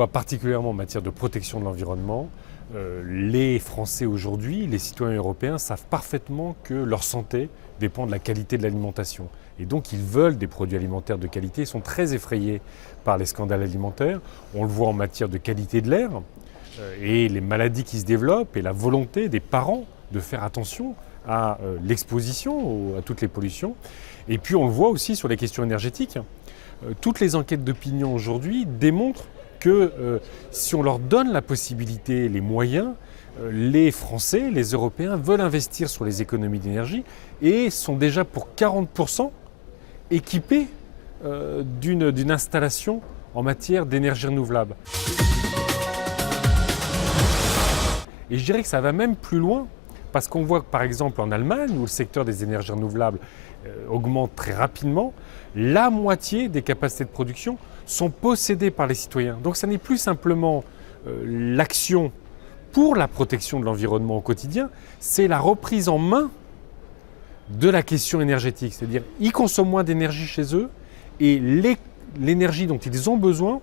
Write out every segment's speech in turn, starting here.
voit particulièrement en matière de protection de l'environnement, les Français aujourd'hui, les citoyens européens savent parfaitement que leur santé dépend de la qualité de l'alimentation. Et donc ils veulent des produits alimentaires de qualité, ils sont très effrayés par les scandales alimentaires. On le voit en matière de qualité de l'air et les maladies qui se développent et la volonté des parents de faire attention à l'exposition à toutes les pollutions. Et puis on le voit aussi sur les questions énergétiques. Toutes les enquêtes d'opinion aujourd'hui démontrent que si on leur donne la possibilité, les moyens, les Français, les Européens veulent investir sur les économies d'énergie et sont déjà pour 40% équipés d'une installation en matière d'énergie renouvelable. Et je dirais que ça va même plus loin, parce qu'on voit que par exemple en Allemagne, où le secteur des énergies renouvelables augmente très rapidement, la moitié des capacités de production sont possédées par les citoyens. Donc ça n'est plus simplement l'action pour la protection de l'environnement au quotidien, c'est la reprise en main de la question énergétique. C'est-à-dire ils consomment moins d'énergie chez eux et l'énergie dont ils ont besoin,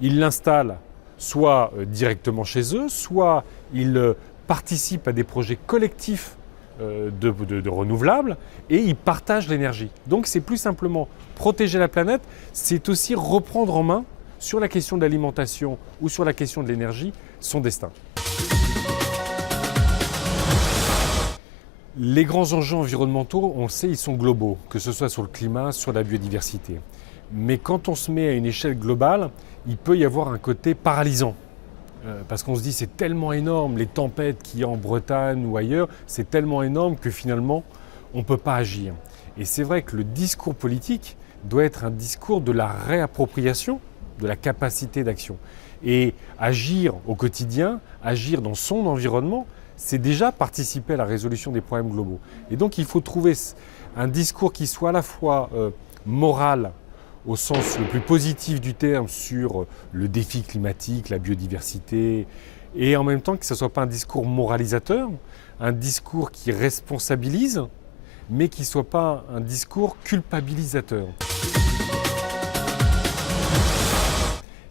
ils l'installent soit directement chez eux, soit ils participent à des projets collectifs de renouvelables et ils partagent l'énergie. Donc c'est plus simplement protéger la planète, c'est aussi reprendre en main sur la question de l'alimentation ou sur la question de l'énergie son destin. Les grands enjeux environnementaux, on le sait, ils sont globaux, que ce soit sur le climat, sur la biodiversité. Mais quand on se met à une échelle globale, il peut y avoir un côté paralysant. Parce qu'on se dit c'est tellement énorme, les tempêtes qu'il y a en Bretagne ou ailleurs, c'est tellement énorme que finalement on ne peut pas agir. Et c'est vrai que le discours politique doit être un discours de la réappropriation, de la capacité d'action. Et agir au quotidien, agir dans son environnement, c'est déjà participer à la résolution des problèmes globaux. Et donc il faut trouver un discours qui soit à la fois moral, au sens le plus positif du terme sur le défi climatique, la biodiversité, et en même temps que ce ne soit pas un discours moralisateur, un discours qui responsabilise, mais qui ne soit pas un discours culpabilisateur.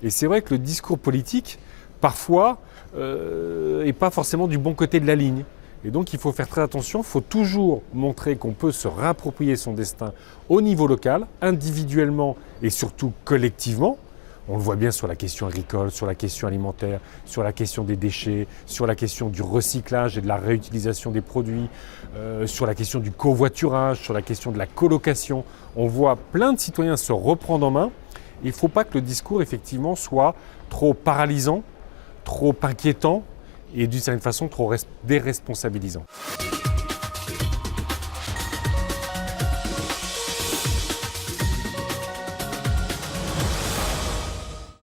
Et c'est vrai que le discours politique, parfois, n'est pas forcément du bon côté de la ligne. Et donc il faut faire très attention, il faut toujours montrer qu'on peut se réapproprier son destin au niveau local, individuellement et surtout collectivement. On le voit bien sur la question agricole, sur la question alimentaire, sur la question des déchets, sur la question du recyclage et de la réutilisation des produits, sur la question du covoiturage, sur la question de la colocation. On voit plein de citoyens se reprendre en main. Il ne faut pas que le discours effectivement soit trop paralysant, trop inquiétant, et d'une certaine façon trop déresponsabilisant.